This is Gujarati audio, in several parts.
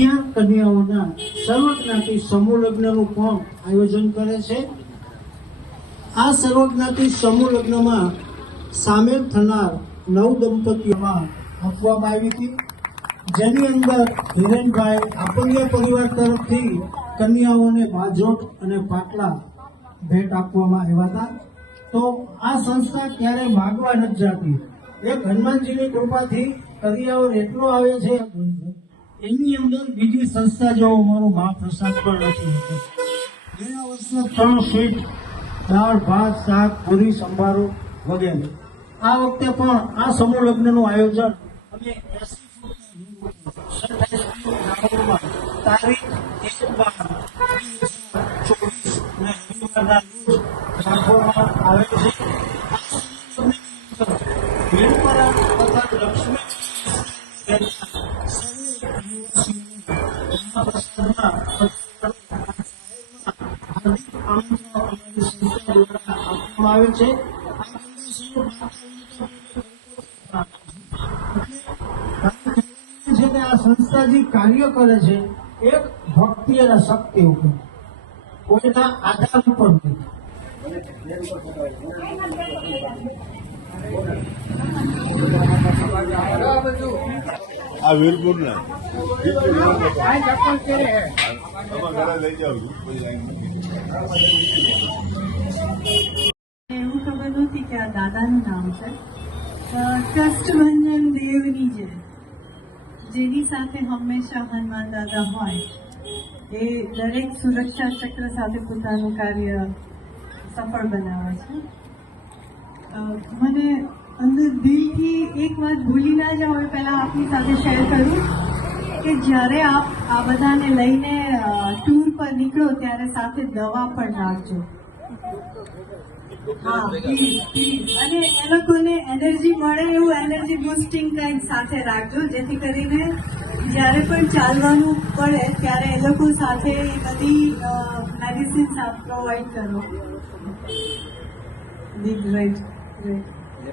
11 કન્યાઓના સર્વજ્ઞાતિ સમૂહ લગ્નનું પણ આયોજન કરે છે। આ સર્વજ્ઞાતિ સમૂહ લગ્નમાં સામેલ થનાર નવ દંપતીઓમાં આપવામાં આવી હતી, જેની અંદર હિરેનભાઈ આપલિયા પરિવાર તરફથી કન્યાઓને બાજોટ અને પાટલા ભેટ આપવામાં આવ્યા હતા। તો આ સંસ્થા ક્યારેય માગવા નથી જતી। એક હનુમાનજીની કૃપાથી કરિયાવર એટલો આવે છે, એની અંદર બીજી સંસ્થા જેવો મારો મહાપ્રસાદ પણ નથી હોતો। ગયા વર્ષે 3 સ્વીટ, દાળ, ભાત, શાક, પૂરી, સંભારો વગેરે। આ વખતે પણ આ સમૂહ લગ્નનું આયોજન અમે 80 તારીખ 1/12/2024 ને રવિવારના રોજ રાખવામાં આવે છે। ભીલપરા તથા લક્ષ્મી આવે છે। આ સંસ્થા જે કાર્ય કરે છે એક ભક્તિ અને શક્તિ ઉપર, કોઈના આધાર ઉપર નથી। આ વીરપુર ને એવું ખબર નહોતી કે આ દાદાનું નામ છે। કષ્ટભંજન દેવની જેની સાથે હંમેશા હનુમાન દાદા હોય, એ દરેક સુરક્ષા ચક્ર સાથે પોતાનું કાર્ય સફળ બનાવે છે। મને અંદર દિલથી એક વાત ભૂલી ના જાઓ એ પહેલા આપની સાથે શેર કરું કે જ્યારે આપ આ બધાને લઈને ટૂર પર નીકળો ત્યારે સાથે દવા પણ રાખજો। હા, પ્લીઝ। અને એ લોકોને એનર્જી મળે એવું એનર્જી બુસ્ટિંગ કંઈક સાથે રાખજો, જેથી કરીને જ્યારે પણ ચાલવાનું પડે ત્યારે એ લોકો સાથે એ બધી મેડિસિન્સ આપ પ્રોવાઈડ કરો। રાઈટ।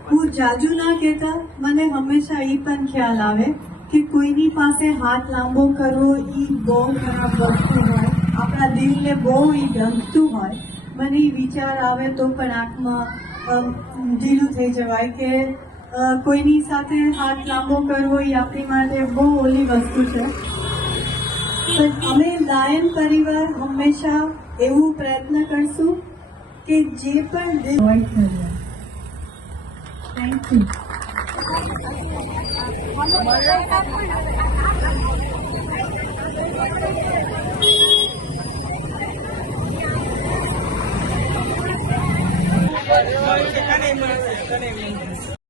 હું જાજુ ના કહેતા, મને હંમેશા એ પણ ખ્યાલ આવે કે કોઈની પાસે હાથ લાંબો કરવો એ બહુ ખરાબ વસ્તુ હોય, આપણા દિલને બહુ એ ગમતું હોય। મને એ વિચાર આવે તો પણ આંખમાં ઢીલું થઈ જવાય કે કોઈની સાથે હાથ લાંબો કરવો એ આપણી માટે બહુ ઓલી વસ્તુ છે। પણ અમે લાયન પરિવાર હંમેશા એવું પ્રયત્ન કરશું કે જે પણ દિલ અવોઇડ કરીએ। Thank you.